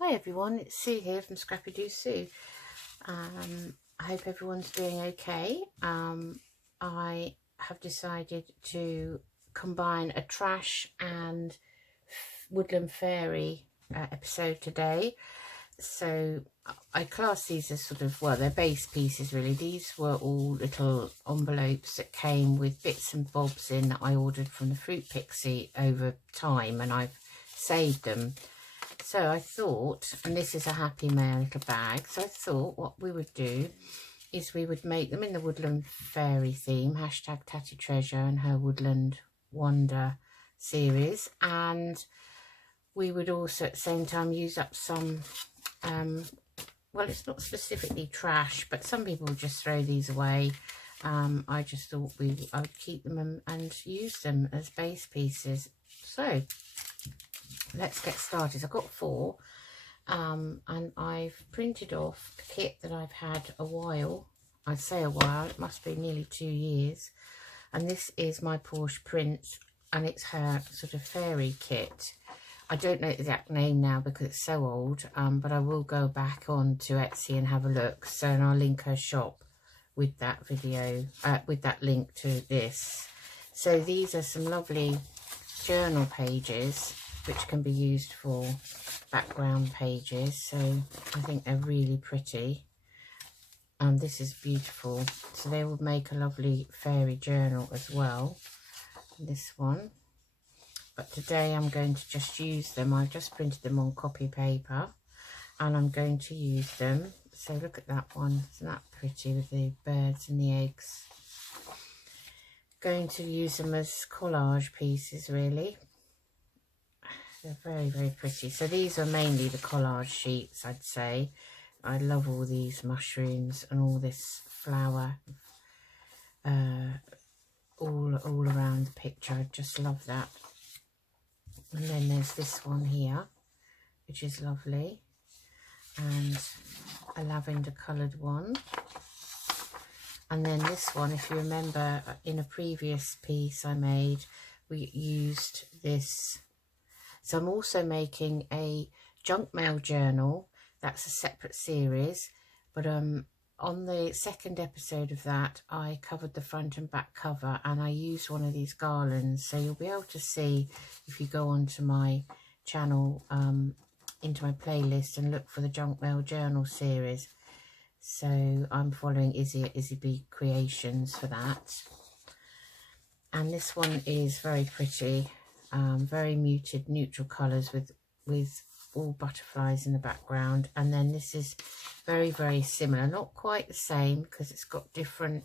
Hi everyone, it's Sue here from Scrappy Doo Sue. I hope everyone's doing okay. I have decided to combine a trash and Woodland Fairy episode today. So I class these as sort of, well, they're base pieces really. These were all little envelopes that came with bits and bobs in that I ordered from the Fruit Pixie over time, and I've saved them. So I thought, and this is a Happy Mail little bag, so I thought what we would do is we would make them in the Woodland Fairy theme, hashtag Tatty Treasure and her Woodland Wander series, and we would also at the same time use up some, well, it's not specifically trash, but some people would just throw these away. I just thought I would keep them and use them as base pieces. So let's get started. I've got 4 and I've printed off a kit that I've had a while. I'd say a while, it must be nearly 2 years, and this is my Porsche Prince, and it's her sort of fairy kit. I don't know the exact name now because it's so old, but I will go back on to Etsy and have a look. So, and I'll link her shop with that video, with that link to this. So these are some lovely journal pages which can be used for background pages. So I think they're really pretty. This is beautiful. So they would make a lovely fairy journal as well. This one. But today I'm going to just use them. I've just printed them on copy paper and I'm going to use them. So look at that one. Isn't that pretty with the birds and the eggs? Going to use them as collage pieces really. They're very, very pretty. So these are mainly the collage sheets, I'd say. I love all these mushrooms and all this flower all around the picture. I just love that. And then there's this one here, which is lovely, and a lavender coloured one. And then this one, if you remember, in a previous piece I made, we used this. So I'm also making a junk mail journal. That's a separate series, but on the second episode of that, I covered the front and back cover, and I used one of these garlands. So you'll be able to see if you go onto my channel, into my playlist, and look for the junk mail journal series. So I'm following Izzy at Izzy B Creations for that. And this one is very pretty, very muted neutral colours with all butterflies in the background. And then this is very, very similar, not quite the same because it's got different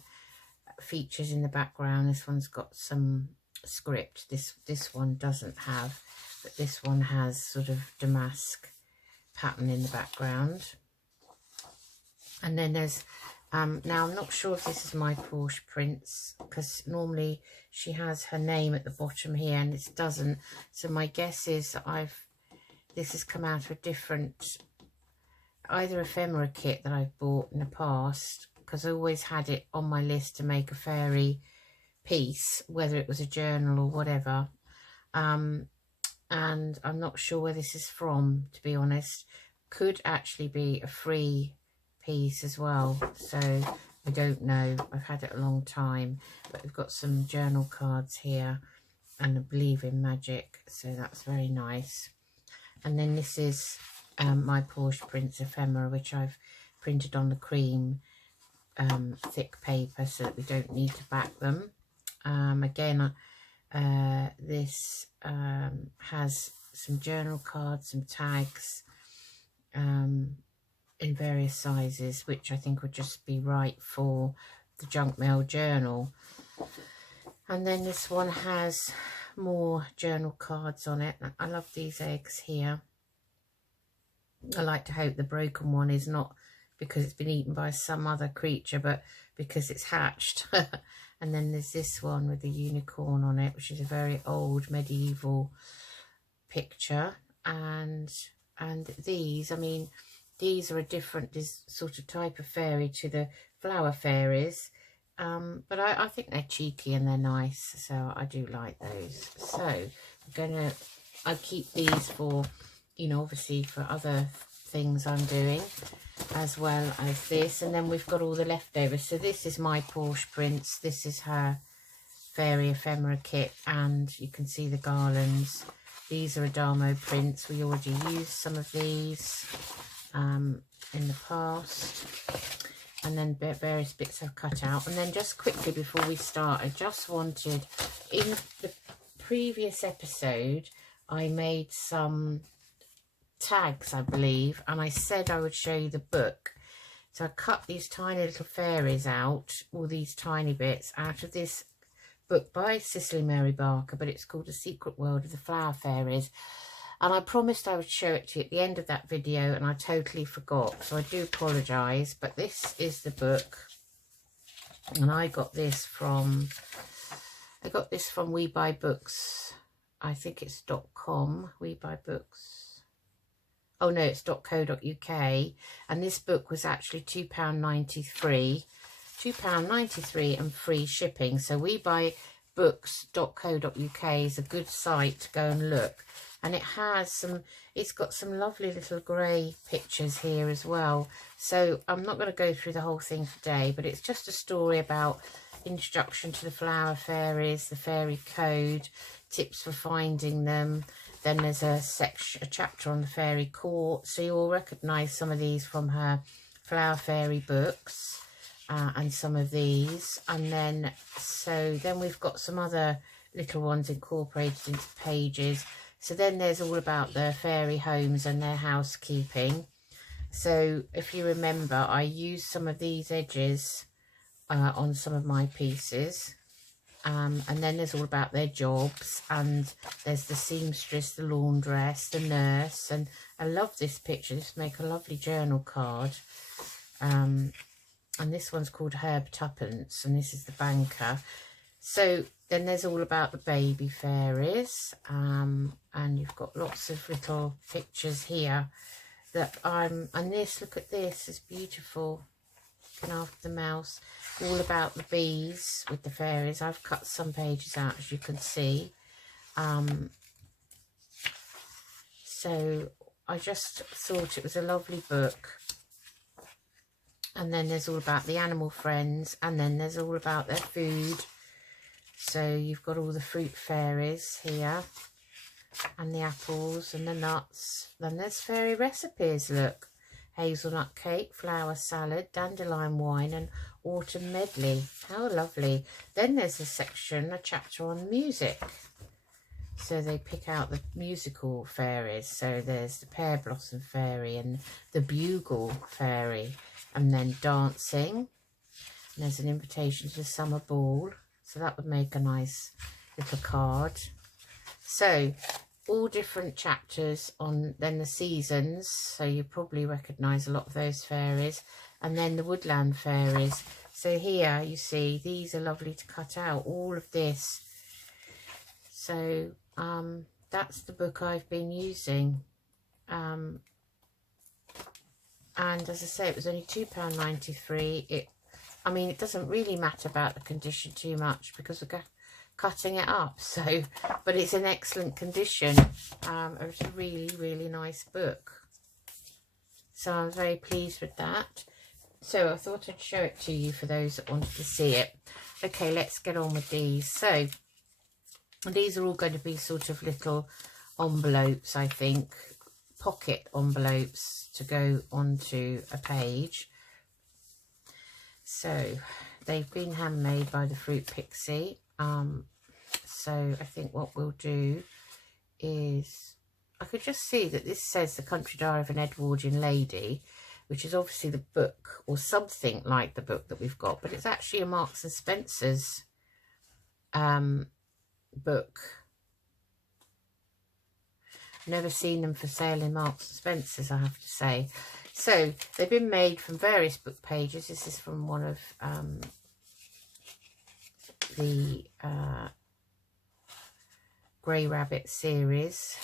features in the background. This one's got some script, this one doesn't have, but this one has sort of damask pattern in the background. And then there's now I'm not sure if this is my Porsche Prince, because normally she has her name at the bottom here and it doesn't. So my guess is that this has come out of a different, either ephemera kit that I've bought in the past, because I always had it on my list to make a fairy piece, whether it was a journal or whatever. And I'm not sure where this is from, to be honest. Could actually be a free piece as well, so I don't know. I've had it a long time, but we've got some journal cards here and I believe in magic, so that's very nice. And then this is my Porsche Prince ephemera, which I've printed on the cream thick paper so that we don't need to back them. Again, this has some journal cards, some tags in various sizes, which I think would just be right for the junk mail journal. And then this one has more journal cards on it. I love these eggs here. I like to hope the broken one is not because it's been eaten by some other creature, but because it's hatched. And then there's this one with the unicorn on it, which is a very old medieval picture. And these, I mean, these are a different sort of type of fairy to the Flower Fairies. But I think they're cheeky and they're nice, so I do like those. So I keep these for you know, obviously for other things I'm doing, as well as this. And then we've got all the leftovers. So this is my Porsche prints. This is her fairy ephemera kit, and you can see the garlands. These are Adamo prints. We already used some of these in the past. And then various bits I've cut out. And then just quickly before we start, I just wanted, in the previous episode, I made some tags, I believe, and I said I would show you the book. So I cut these tiny little fairies out, all these tiny bits, out of this book by Cicely Mary Barker, but it's called The Secret World of the Flower Fairies. And I promised I would show it to you at the end of that video, and I totally forgot. So I do apologise, but this is the book. And I got this from We Buy Books. I think it's .com, We Buy Books. Oh no, it's .co.uk. And this book was actually £2.93. £2.93 and free shipping. So WeBuyBooks.co.uk is a good site to go and look. And it has some, it's got some lovely little grey pictures here as well. So I'm not going to go through the whole thing today, but it's just a story about introduction to the flower fairies, the fairy code, tips for finding them. Then there's a chapter on the fairy court. So you'll recognise some of these from her flower fairy books, and some of these. And then, so then we've got some other little ones incorporated into pages. So then there's all about the fairy homes and their housekeeping. So if you remember, I used some of these edges on some of my pieces. And then there's all about their jobs. And there's the seamstress, the laundress, the nurse. And I love this picture. This make a lovely journal card. And this one's called Herb Tuppence. And this is the banker. So then there's all about the baby fairies, and you've got lots of little pictures here that and this, look at this, is beautiful. Looking after the mouse, all about the bees with the fairies. I've cut some pages out, as you can see. So I just thought it was a lovely book. And then there's all about the animal friends, and then there's all about their food. So you've got all the fruit fairies here, and the apples and the nuts. Then there's fairy recipes, look. Hazelnut cake, flower salad, dandelion wine and autumn medley. How lovely. Then there's a chapter on music. So they pick out the musical fairies. So there's the pear blossom fairy and the bugle fairy. And then dancing. And there's an invitation to the summer ball. So that would make a nice little card. So all different chapters on then the seasons. So you probably recognise a lot of those fairies. And then the woodland fairies. So here you see these are lovely to cut out. All of this. So that's the book I've been using. And as I say, it was only £2.93. I mean, it doesn't really matter about the condition too much because we're cutting it up. So, but it's in excellent condition. It's a really, really nice book. So I'm very pleased with that. So I thought I'd show it to you for those that wanted to see it. Okay, let's get on with these. So these are all going to be sort of little envelopes, I think. Pocket envelopes to go onto a page. So they've been handmade by the Fruit Pixie. So I think what we'll do is, I could just see that this says The Country Diary of an Edwardian Lady, which is obviously the book or something like the book that we've got, but it's actually a Marks and Spencer's book. Never seen them for sale in Marks and Spencer's, I have to say. So they've been made from various book pages. This is from one of the Grey Rabbit series.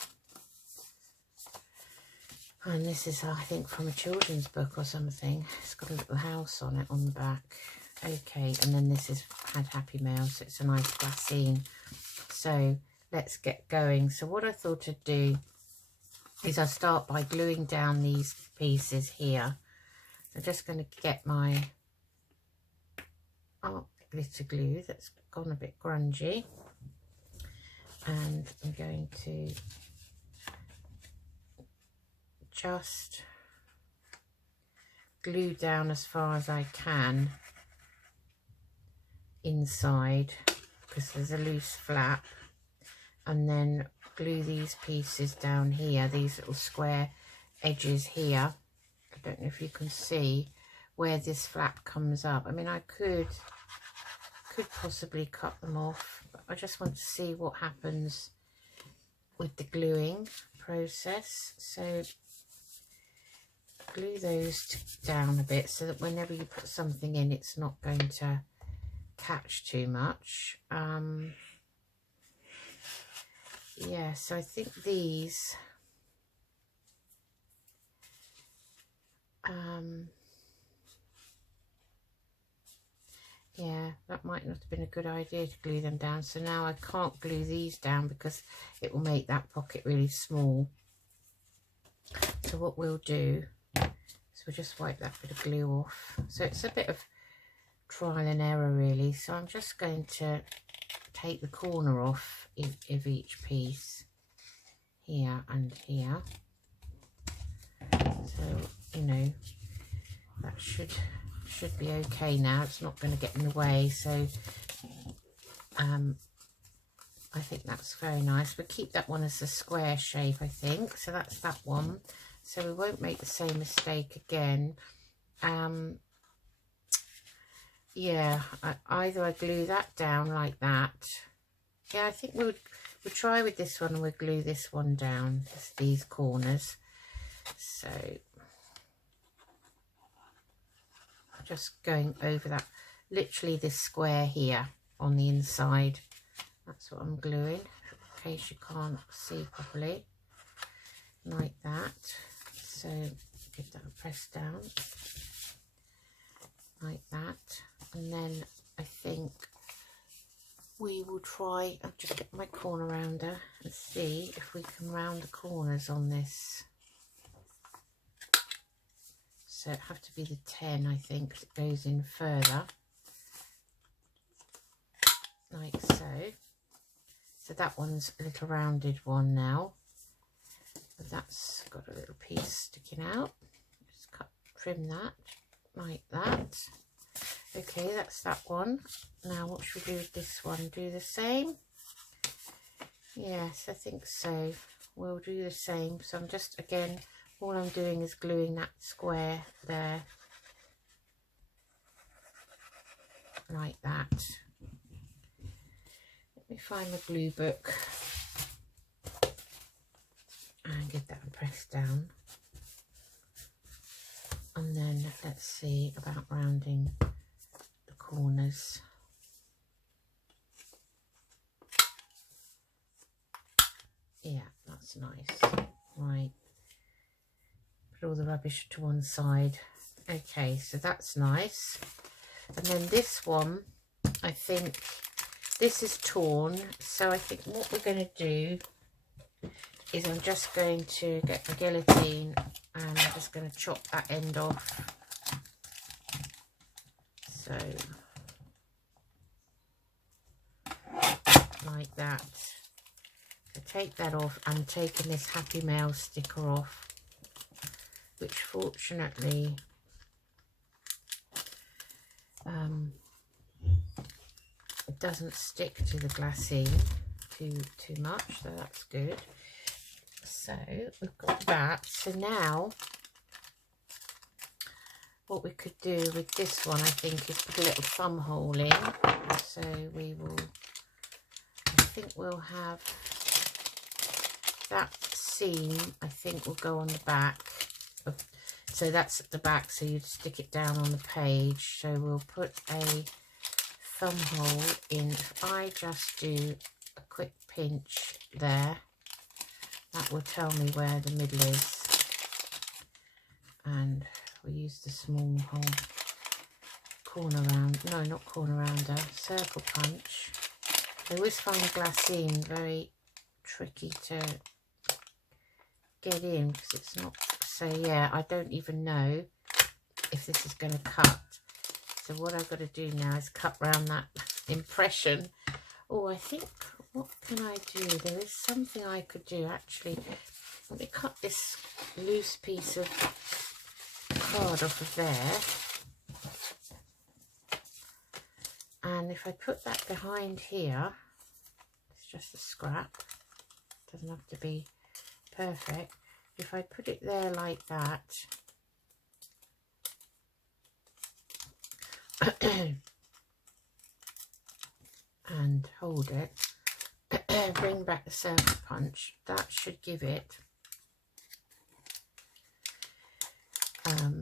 And this is, I think, from a children's book or something. It's got a little house on it on the back. Okay, and then this is Had Happy Mail, so it's a nice glassine. So let's get going. So what I thought I'd do is I start by gluing down these pieces here. I'm just going to get my art glitter glue that's gone a bit grungy, and I'm going to just glue down as far as I can inside, because there's a loose flap, and then glue these pieces down here, these little square edges here. I don't know if you can see where this flap comes up. I mean, I could possibly cut them off, but I just want to see what happens with the gluing process. So glue those down a bit so that whenever you put something in, it's not going to catch too much. Yeah, so I think these yeah, that might not have been a good idea to glue them down. So now I can't glue these down because it will make that pocket really small. So what we'll do is we'll just wipe that bit of glue off. So it's a bit of trial and error really. So I'm just going to take the corner off of each piece here and here. So, you know, that should be okay now. It's not going to get in the way. So I think that's very nice. We'll keep that one as a square shape, I think. So that's that one. So we won't make the same mistake again. Yeah, either I glue that down like that. Yeah, I think we'll try with this one, and we'll glue this one down, just these corners. So just going over that, literally this square here on the inside. That's what I'm gluing, in case you can't see properly, like that. So give that a press down, like that. And then I think we will try, I'll just get my corner rounder and see if we can round the corners on this. So it have to be the 10, I think, because it goes in further, like so. So that one's a little rounded one now. But that's got a little piece sticking out. Just trim that, like that. Okay, that's that one. Now what should we do with this one? Do the same? Yes, I think so. We'll do the same. So I'm just, again, all I'm doing is gluing that square there, like that. Let me find the glue book and get that pressed down. And then let's see about rounding the corners. Yeah, that's nice. Right. Put all the rubbish to one side. Okay, so that's nice. And then this one, I think this is torn, so I think what we're going to do is I'm just going to get the guillotine and I'm just going to chop that end off. So like that. So take that off. I'm taking this Happy Mail sticker off, which fortunately it doesn't stick to the glassine too much, so that's good. So we've got that. So now what we could do with this one, I think, is put a little thumb hole in. So we will, I think we'll have that seam, I think, will go on the back. So that's at the back, so you'd stick it down on the page. So we'll put a thumb hole in. If I just do a quick pinch there, that will tell me where the middle is. And we'll use the small hole, corner round, no, not corner rounder, circle punch. I always find glassine very tricky to get in because it's not. So yeah, I don't even know if this is going to cut. So what I've got to do now is cut round that impression. Oh, I think, what can I do? There is something I could do actually. Let me cut this loose piece of card off of there. And if I put that behind here, it's just a scrap. Doesn't have to be perfect. If I put it there like that, and hold it, bring back the circle punch, that should give it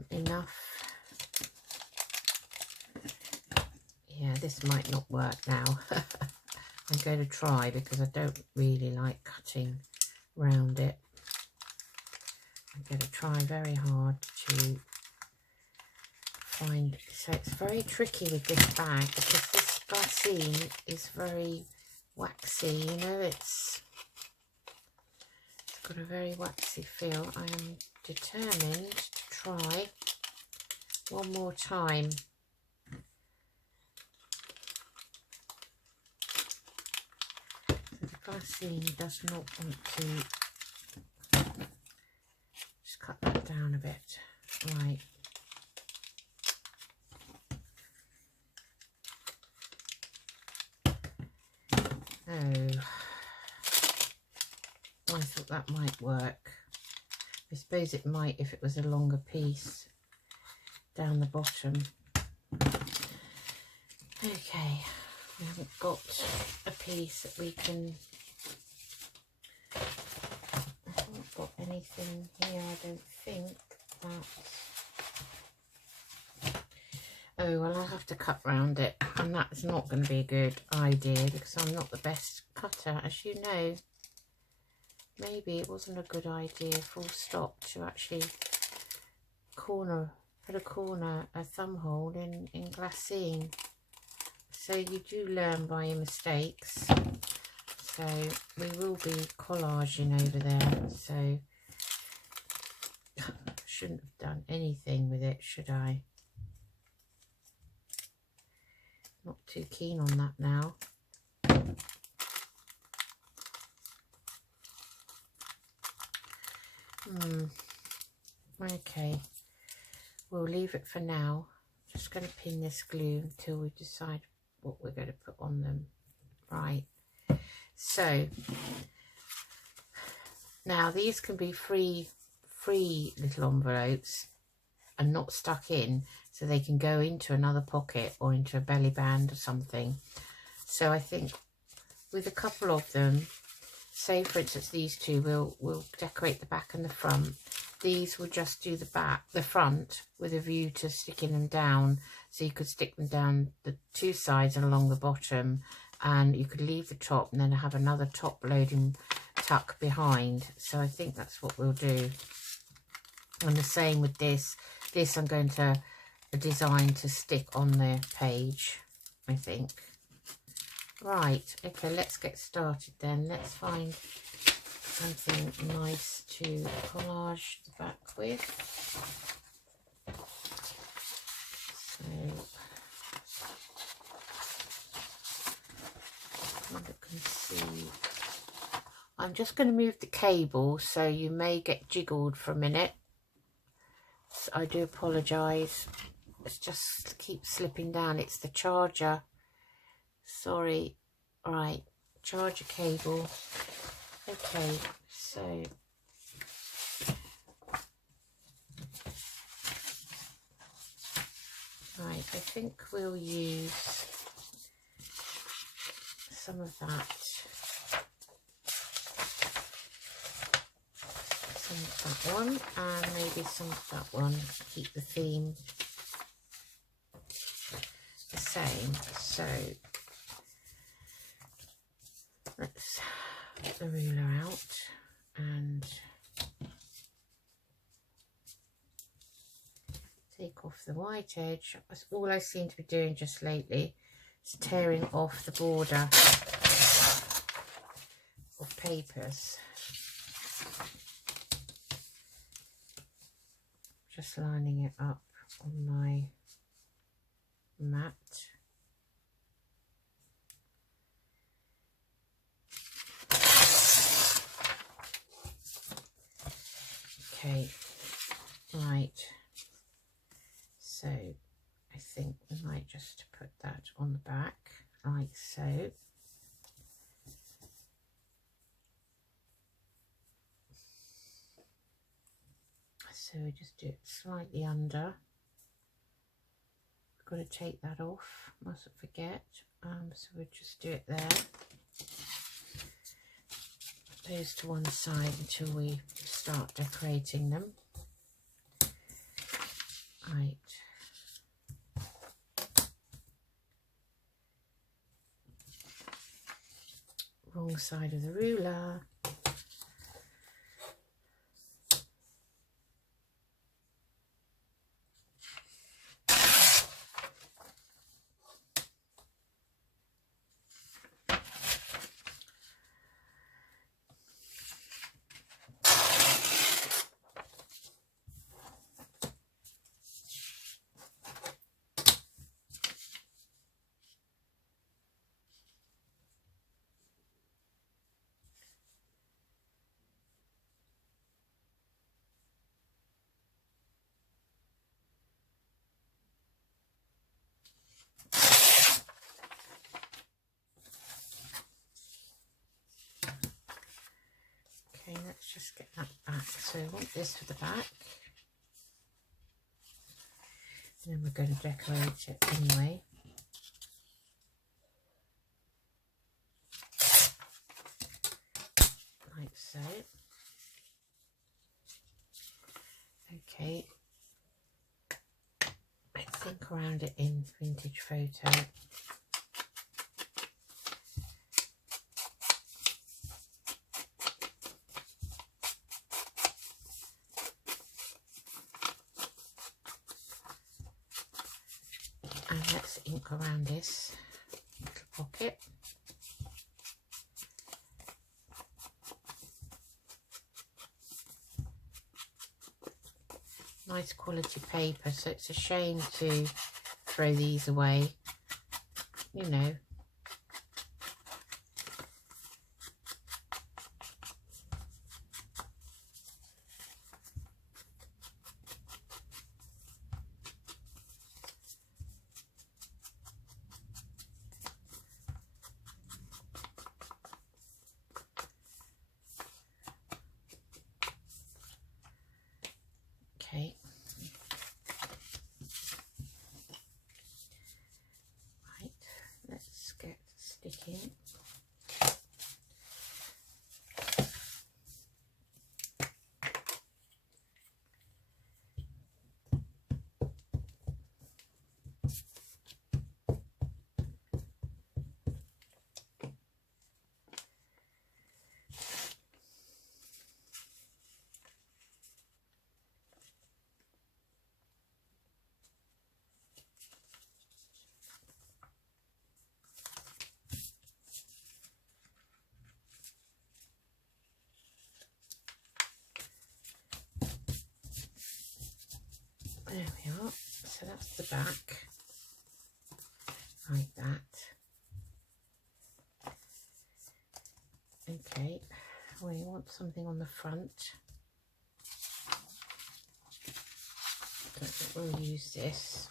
enough. Yeah, this might not work now. I'm going to try because I don't really like cutting round it. I'm going to try very hard to find. So it's very tricky with this bag because this glassine is very waxy, you know, it's got a very waxy feel. I am determined to try one more time. The glassine does not want to. Just cut that down a bit. Right. Oh, I thought that might work. I suppose it might if it was a longer piece down the bottom. Okay, we haven't got a piece that we can. I haven't got anything here, I don't think. Oh, well, I'll have to cut round it, and that's not going to be a good idea because I'm not the best cutter, as you know. Maybe it wasn't a good idea, full stop, to actually put a thumb hole in glassine. So you do learn by your mistakes. So we will be collaging over there, so shouldn't have done anything with it, should I? Not too keen on that now. Okay, we'll leave it for now. Just going to pin this glue until we decide what we're going to put on them. Right, so now these can be free little envelopes and not stuck in, so they can go into another pocket or into a belly band or something. So I think with a couple of them, say for instance these two, we'll decorate the back and the front. These will just do the front with a view to sticking them down, so you could stick them down the two sides and along the bottom, and you could leave the top and then have another top loading tuck behind. So I think that's what we'll do. And the same with this I'm going to design to stick on the page, I think. Right, okay, let's get started then. Let's find something nice to collage the back with. So you can see, I'm just going to move the cable, so you may get jiggled for a minute. So I do apologise. It's just keeps slipping down. It's the charger. Sorry. Right, charger cable. Okay, so right, I think we'll use some of that, some of that one, and maybe some of that one. Keep the theme the same. So let's get the ruler out and take off the white edge. That's all I seem to be doing just lately, is tearing off the border of papers. just lining it up on my mat. Okay, right, so I think we might just put that on the back like so. So we just do it slightly under. We've got to take that off, mustn't forget. So we'll just do it there. Those to one side until we start decorating them. Right. Wrong side of the ruler. Okay, let's just get that back. So I want this for the back. And then we're going to decorate it anyway. Like so. Okay. Let's think around it in vintage photo. And let's ink around this little pocket. Nice quality paper, so it's a shame to throw these away, you know. Okay. Right, let's get sticking. There we are, so that's the back, like that. Okay, we want something on the front. I think we'll use this.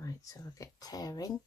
Right, so I'll get tearing.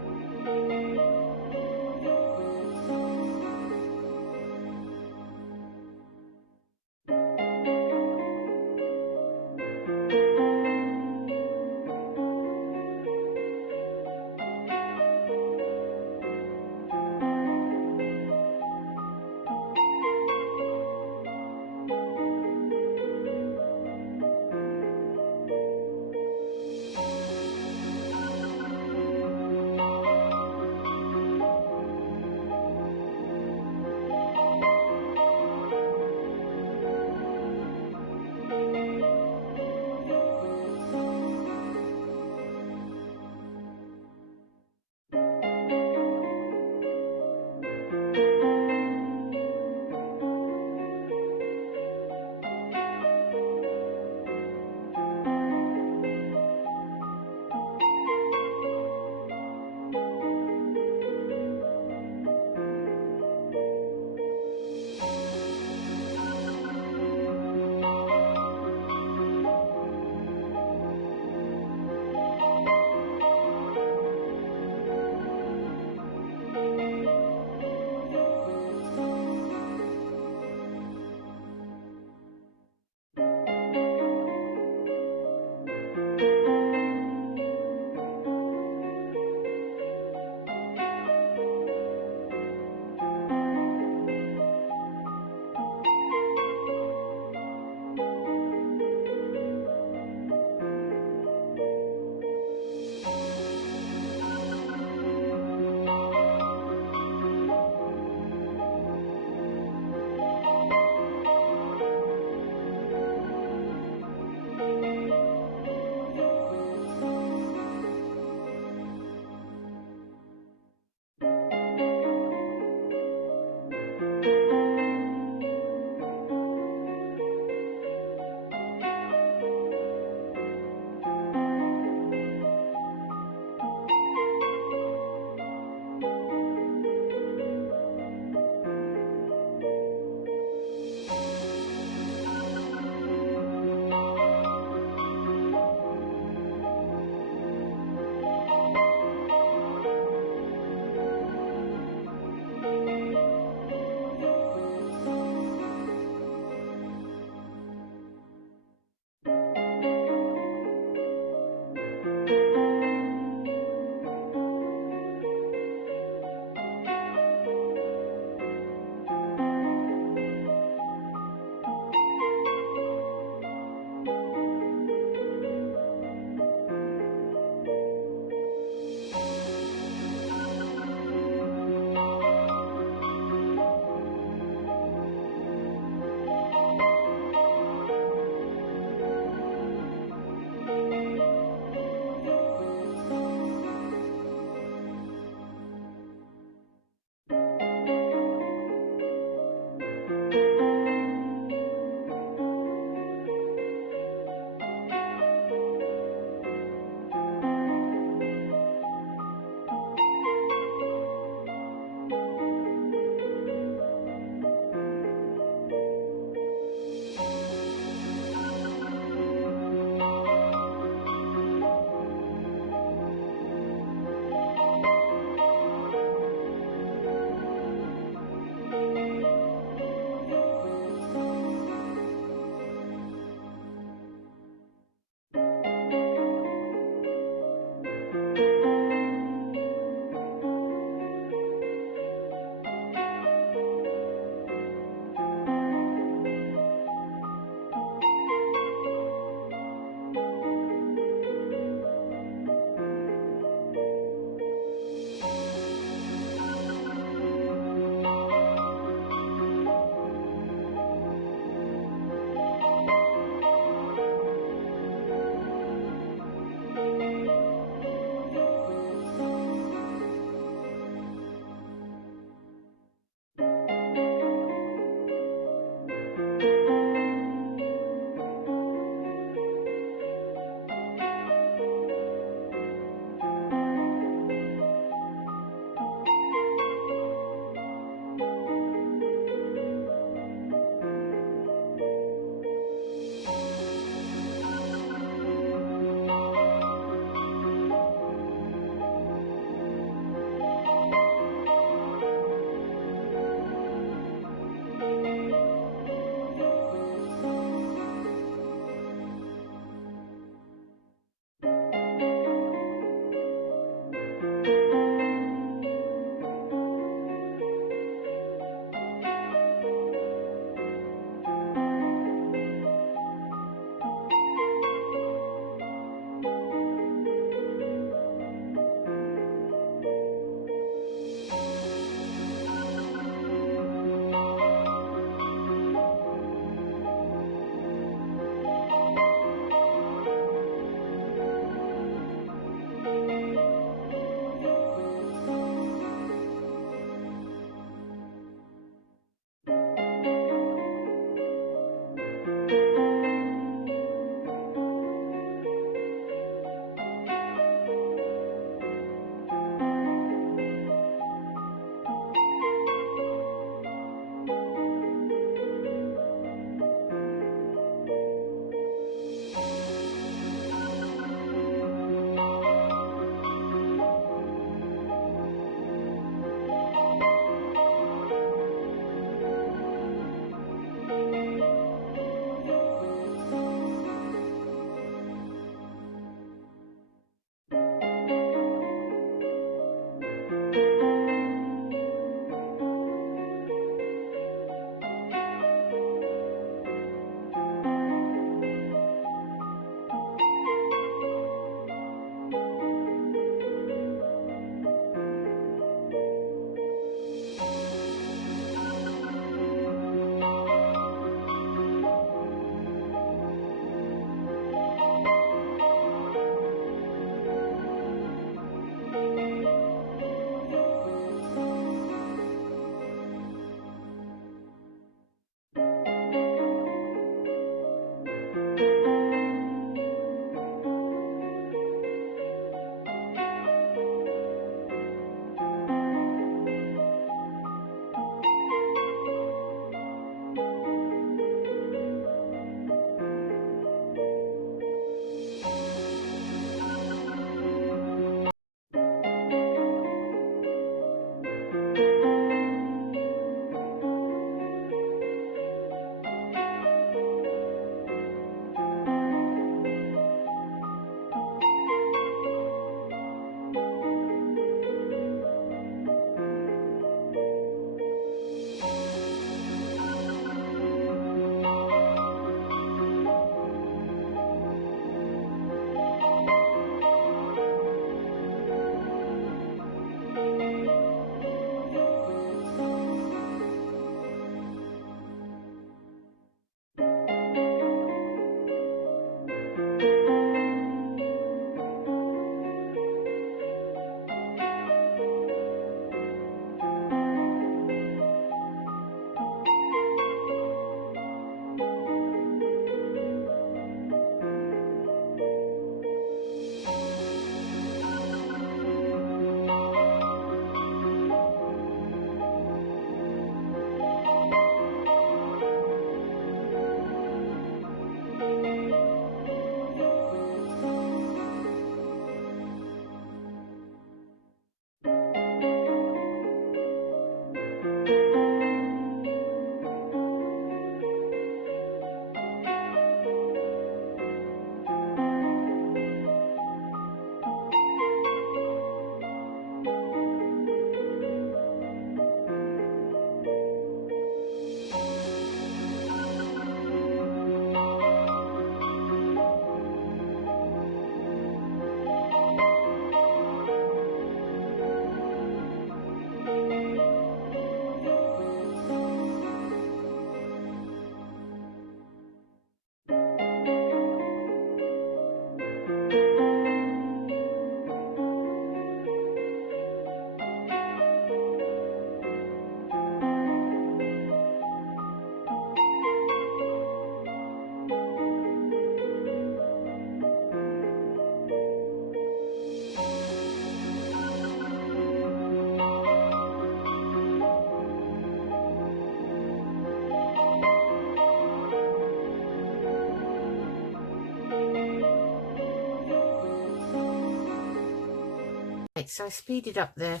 right, so I speeded up the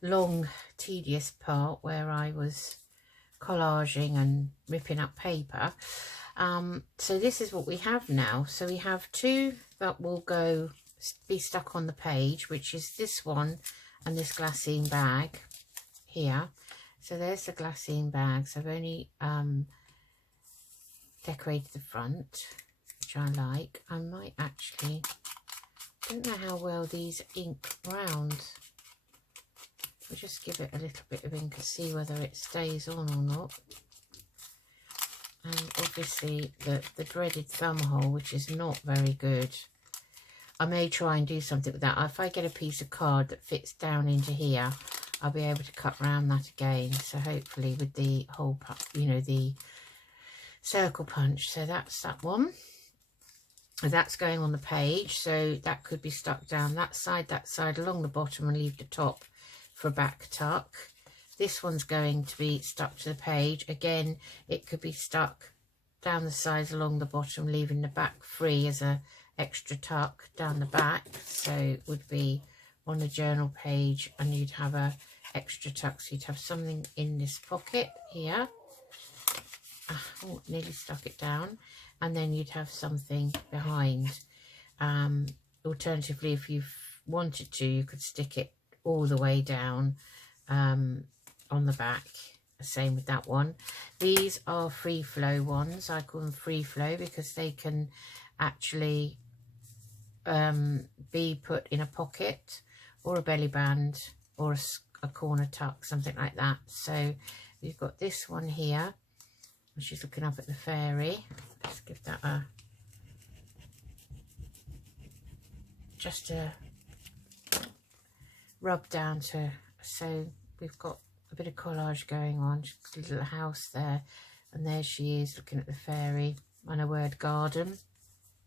long tedious part where I was collaging and ripping up paper. So this is what we have now. So we have two that will be stuck on the page, which is this one and this glassine bag here. So there's the glassine bags. I've only decorated the front, which I like. I might actually, don't know how well these ink round. We'll just give it a little bit of ink and see whether it stays on or not. And obviously the dreaded thumb hole, which is not very good. I may try and do something with that. If I get a piece of card that fits down into here, I'll be able to cut around that again. So hopefully with the hole, you know, the circle punch. So that's that one. And that's going on the page. So that could be stuck down that side, along the bottom, and leave the top for a back tuck. This one's going to be stuck to the page. Again, it could be stuck down the sides along the bottom, leaving the back free as a extra tuck down the back. So it would be on a journal page, and you'd have a extra tuck. So you'd have something in this pocket here. Oh, nearly stuck it down. And then you'd have something behind. Alternatively, if you wanted to, you could stick it all the way down on the back. Same with that one. These are free flow ones. I call them free flow because they can actually be put in a pocket or a belly band or a corner tuck, something like that. So we've got this one here, which is looking up at the fairy. Let's give that just a rub down to, so we've got a bit of collage going on. Just a little house there, and there she is looking at the fairy, and a word garden.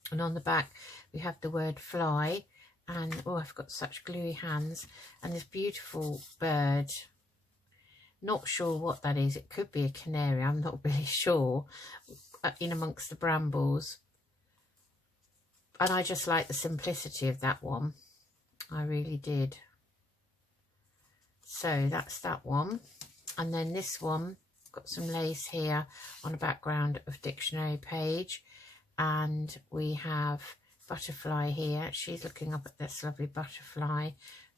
And on the back we have the word fly, and oh, I've got such gluey hands, and this beautiful bird. Not sure what that is. It could be a canary, I'm not really sure, in amongst the brambles. And I just like the simplicity of that one. I really did. So that's that one. And then this one, got some lace here on a background of dictionary page. And we have butterfly here. She's looking up at this lovely butterfly.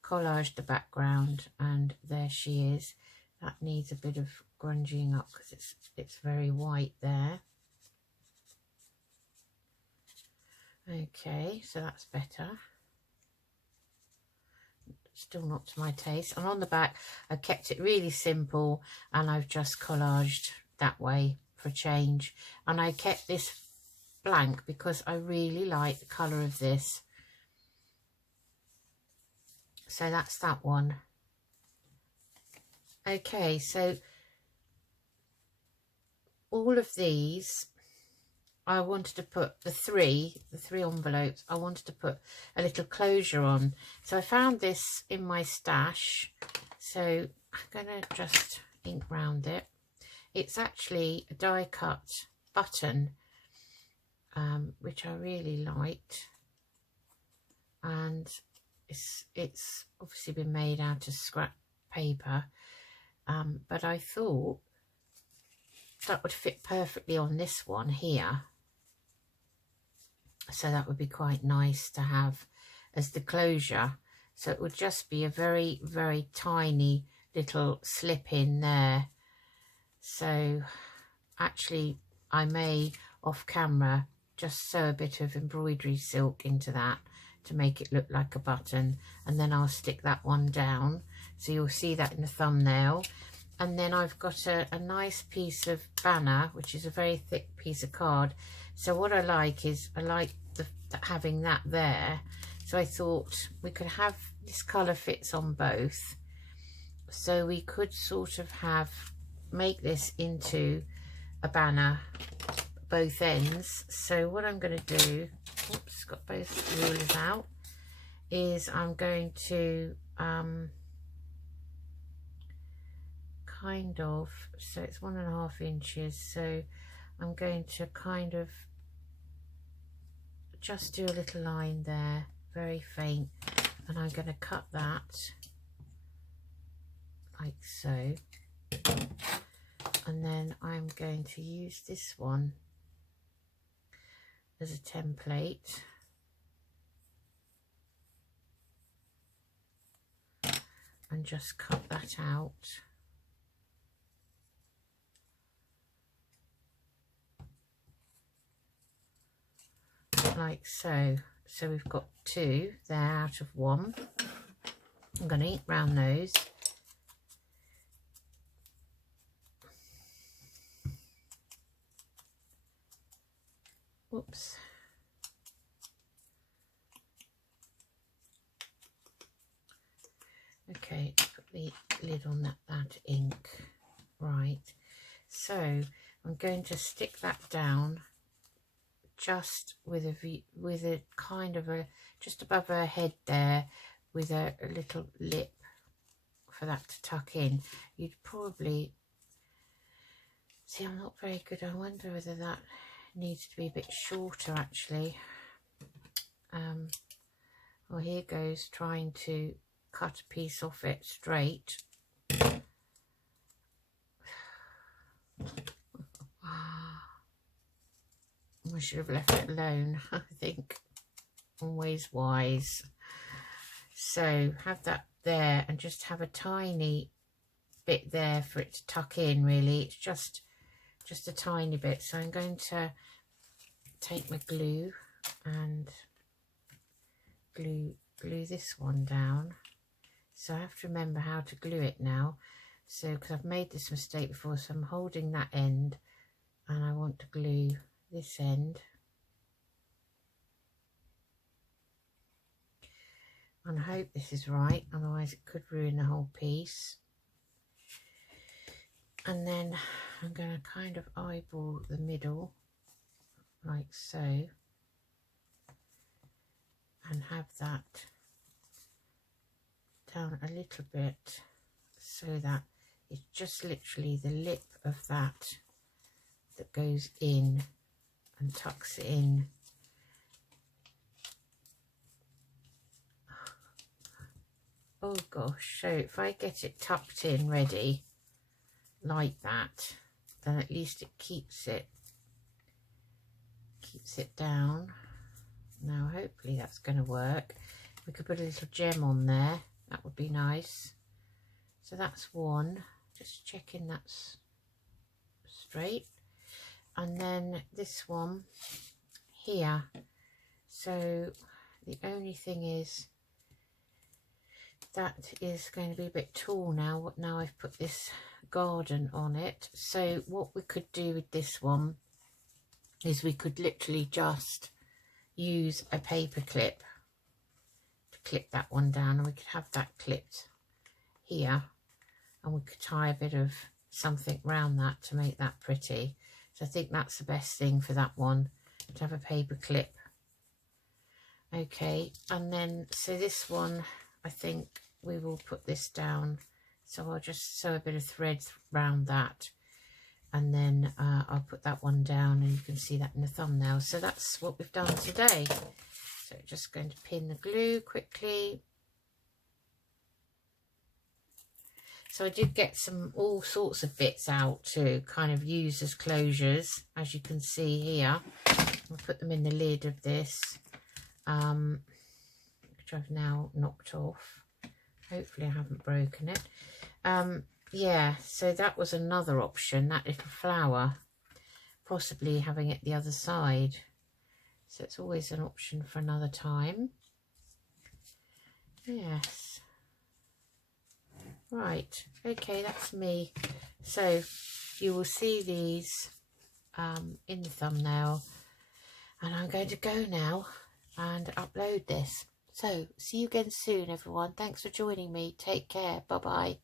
Collaged the background, and there she is. That needs a bit of grunging up because it's very white there. Okay, so that's better. Still not to my taste. And on the back I've kept it really simple, and I've just collaged that way for a change. And I kept this blank because I really like the colour of this. So that's that one. Okay, so all of these I wanted to put the three envelopes, I wanted to put a little closure on. So I found this in my stash. So I'm going to just ink round it. It's actually a die cut button, which I really liked. And it's obviously been made out of scrap paper. But I thought that would fit perfectly on this one here. So that would be quite nice to have as the closure. So it would just be a very, very tiny little slip in there. So actually I may off camera just sew a bit of embroidery silk into that to make it look like a button, and then I'll stick that one down. So you'll see that in the thumbnail. And then I've got a nice piece of banner, which is a very thick piece of card. So what I like is, I like having that there. So I thought we could have, this colour fits on both. So we could sort of make this into a banner, both ends. So what I'm going to do, oops, got both rulers out, is I'm going to kind of, so it's 1.5 inches, so I'm going to kind of just do a little line there, very faint, and I'm going to cut that like so, and then I'm going to use this one as a template, and just cut that out. Like so. So we've got 2 there out of 1. I'm going to ink round those. Whoops. Okay, put the lid on that ink. Right. So I'm going to stick that down just with a kind of a, just above her head there, with a little lip for that to tuck in. You'd probably see, I'm not very good. I wonder whether that needs to be a bit shorter actually. Well, here goes trying to cut a piece off it straight. I should have left it alone, I think. Always wise. So have that there, and just have a tiny bit there for it to tuck in. Really, it's just a tiny bit. So I'm going to take my glue and glue this one down. So I have to remember how to glue it now. So because I've made this mistake before, so I'm holding that end, and I want to glue this end, and I hope this is right, otherwise it could ruin the whole piece. And then I'm going to kind of eyeball the middle like so, and have that down a little bit so that it's just literally the lip of that goes in and tucks it in. Oh gosh, so if I get it tucked in ready like that, then at least it keeps it down. Now hopefully that's going to work. We could put a little gem on there, that would be nice. So that's one, just checking that's straight. And then this one here, so the only thing is that is going to be a bit tall now I've put this garden on it. So what we could do with this one is we could literally just use a paper clip to clip that one down, and we could have that clipped here, and we could tie a bit of something round that to make that pretty. So I think that's the best thing for that one, to have a paper clip. Okay, and then so this one, I think we will put this down. So I'll just sew a bit of thread round that, and then I'll put that one down, and you can see that in the thumbnail. So that's what we've done today. So just going to pin the glue quickly. So I did get all sorts of bits out to kind of use as closures, as you can see here. I'll put them in the lid of this, which I've now knocked off. Hopefully I haven't broken it. Yeah, so that was another option, that little flower, possibly having it the other side. So it's always an option for another time. Yes. Right, okay, that's me. So you will see these in the thumbnail, and I'm going to go now and upload this. So see you again soon, everyone. Thanks for joining me. Take care. Bye bye.